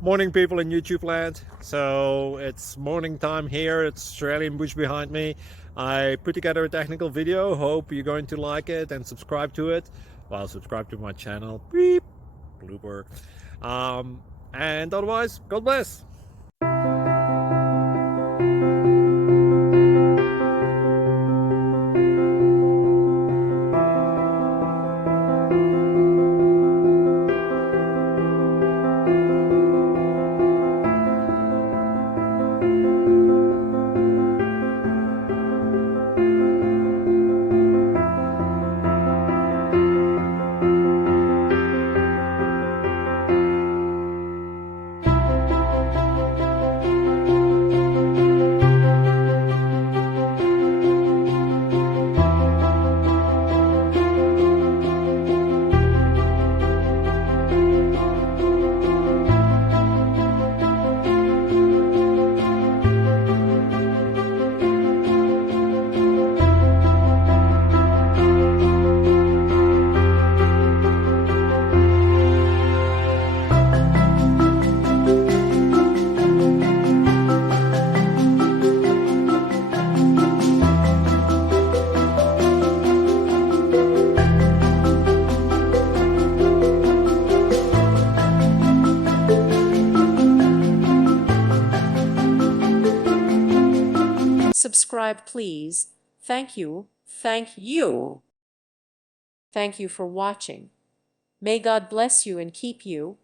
Morning, people in YouTube land. So it's morning time here. It's Australian bush behind me. I put together a technical video. Hope you're going to like it and subscribe to it. Well, subscribe to my channel. Beep, blooper. And otherwise, God bless. Subscribe, please. Thank you. Thank you. Thank you for watching. May God bless you and keep you.